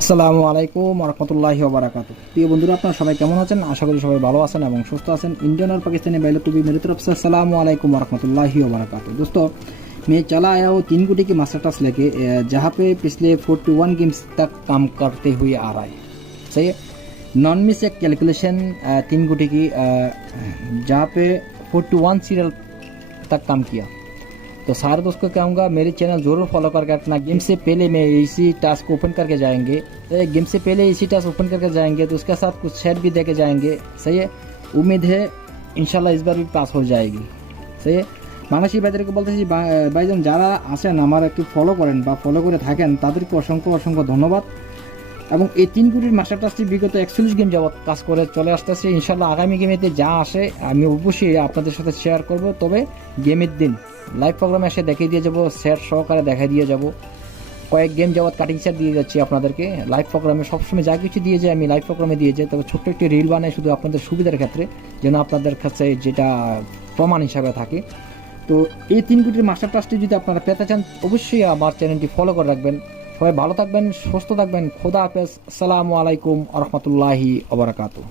আসসালামু আলাইকুম রহমতুল্লাহি ওয়া বারাকাতুহু। প্রিয় বন্ধুরা, আপনারা সবাই কেমন আছেন? আশা করি সবাই ভালো আছেন এবং সুস্থ আছেন। इंडियन और पाकिस्तानी भाई लोग को भी मेरी तरफ से अस्सलाम वालेकुम रहमतुल्लाहि व बरकातहू। दोस्तों, मैं चला आया हूँ 3 गुटी की मास्टर क्लास लेके, जहाँ पे पिछले 41 गेम्स तक काम करते हुए आ रहा है। सही है। नॉन मिस एक कैलकुलेशन 3 गुटी की, जहाँ पे 41 सीरियल तक काम किया। तो सारे दोस्तों को कहूँगा मेरे चैनल ज़रूर फॉलो करके रखना। गेम से पहले मैं इसी टास्क ओपन करके जाएंगे, गेम से पहले इसी टास्क ओपन करके जाएंगे, तो उसके साथ कुछ शेयर भी दे के जाएंगे। सही है। उम्मीद है इंशाल्लाह इस बार भी पास हो जाएगी। सही है। বাংলাদেশি ভাইদেরকে বলতেছি, ভাইজান যারা আছেন আমার একটু ফলো করেন বা ফলো করে থাকেন, তাদেরকে অসংখ্য অসংখ্য ধন্যবাদ। এবং এই 3 কোটির মাস্টার ক্লাসটি বিগত 41 গেম যাবৎ কাজ করে চলে আসতেছে। ইনশাল্লাহ আগামী গেমেতে যা আসে আমি অবশ্যই আপনাদের সাথে শেয়ার করব। তবে গেমের দিন লাইভ প্রোগ্রামে এসে দেখিয়ে দিয়ে যাব, সেট সহকারে দেখাই দিয়ে যাব। কয়েক গেম যাবৎ কাটিং সেট দিয়ে যাচ্ছি আপনাদেরকে লাইভ প্রোগ্রামে। সবসময় যা কিছু দিয়ে যায় আমি লাইভ প্রোগ্রামে দিয়ে যাই, তবে ছোট্ট একটি রিল বানাই শুধু আপনাদের সুবিধার ক্ষেত্রে, যেন আপনাদের কাছে যেটা প্রমাণ হিসাবে থাকে। তো এই 3 কোটির মাস্টার ক্লাসটি যদি আপনারা পেতে চান, অবশ্যই আমার চ্যানেলটি ফলো করে রাখবেন। সবাই ভালো থাকবেন, সুস্থ থাকবেন। খোদা হাফেজ। আসসালামু আলাইকুম রহমতুল্লাহি ওয়া বারাকাতুহু।